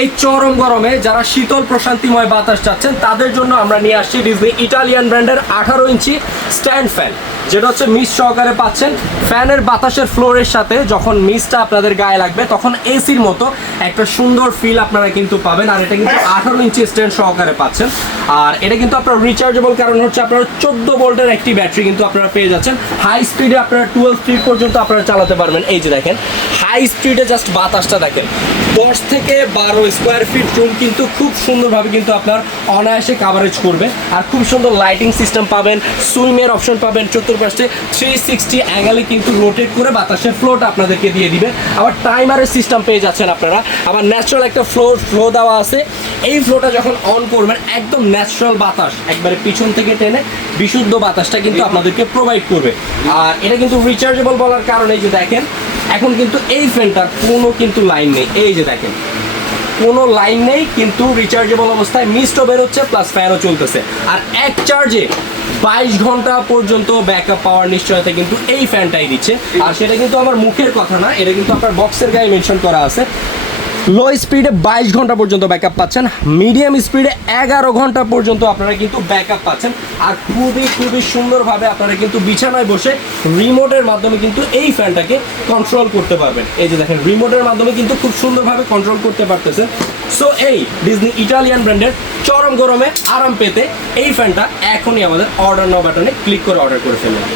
এই চরম গরমে যারা শীতল প্রশান্তিময় বাতাস চাচ্ছেন তাদের জন্য আমরা নিয়ে আসছি ডিজনি ইটালিয়ান ব্র্যান্ডের 18 ইঞ্চি স্ট্যান্ড ফ্যান, যেটা হচ্ছে মিস্ট সহকারে পাচ্ছেন। ফ্যানের বাতাসের ফ্লোরের সাথে যখন মিস্টটা আপনাদের গায়ে লাগবে তখন এসির মতো একটা সুন্দর ফিল আপনারা কিন্তু পাবেন। আর এটা কিন্তু 18 ইঞ্চি স্ট্যান্ড সহকারে পাচ্ছেন। আর এটা কিন্তু আপনার রিচার্জেবল, কারণ হচ্ছে আপনারা 14 ভোল্টের একটি ব্যাটারি কিন্তু আপনারা পেয়ে যাচ্ছেন। হাই স্পিডে আপনারা 12 স্পিড পর্যন্ত আপনারা চালাতে পারবেন। এই যে দেখেন হাই স্পিডে জাস্ট বাতাসটা দেখেন, 10 থেকে 12 স্কোয়ার ফিট রুম কিন্তু খুব সুন্দরভাবে কিন্তু আপনার অনায়াসে কাভারেজ করবে। আর খুব সুন্দর লাইটিং সিস্টেম পাবেন, সুইমের অপশন পাবেন, চতুর্পাশে 360 অ্যাঙ্গেলে কিন্তু রোটেট করে বাতাসের ফ্লোটা আপনাদেরকে দিয়ে দিবে। আবার টাইমারের সিস্টেম পেয়ে যাচ্ছেন আপনারা। আবার ন্যাচারাল একটা ফ্লো দেওয়া আছে। এই ফ্লোটা যখন অন করবেন একদম ন্যাচারাল বাতাস একবারে পিছন থেকে টেনে বিশুদ্ধ বাতাসটা কিন্তু আপনাদেরকে প্রোভাইড করবে। আর এটা কিন্তু রিচার্জেবল বলার কারণে যে দেখেন এখন কিন্তু এই ফ্যানটার কোনো কিন্তু লাইন নেই। এই যে দেখেন কোনো লাইন নেই, কিন্তু রিচার্জেবল অবস্থায় মিস্টও বেরোচ্ছে প্লাস ফ্যানও চলতেছে। আর এক চার্জে 22 ঘন্টা পর্যন্ত ব্যাকআপ পাওয়ার নিশ্চয়তা কিন্তু এই ফ্যানটাই দিচ্ছে। আর সেটা কিন্তু আমার মুখের কথা না, এটা কিন্তু আপনার বক্সের গায়ে মেনশন করা আছে। লো স্পিডে 22 ঘন্টা পর্যন্ত ব্যাকআপ পাচ্ছেন, মিডিয়াম স্পিডে 11 ঘন্টা পর্যন্ত আপনারা কিন্তু ব্যাকআপ পাচ্ছেন। আর খুবই সুন্দরভাবে আপনারা কিন্তু বিছানায় বসে রিমোটের মাধ্যমে কিন্তু এই ফ্যানটাকে কন্ট্রোল করতে পারবেন। এই যে দেখেন রিমোটের মাধ্যমে কিন্তু খুব সুন্দরভাবে কন্ট্রোল করতে পারতেছেন। সো এই ডিজনি ইটালিয়ান ব্র্যান্ডের চরম গরমে আরাম পেতে এই ফ্যানটা এখনই আমাদের অর্ডার নাও বাটনে ক্লিক করে অর্ডার করে ফেলুন।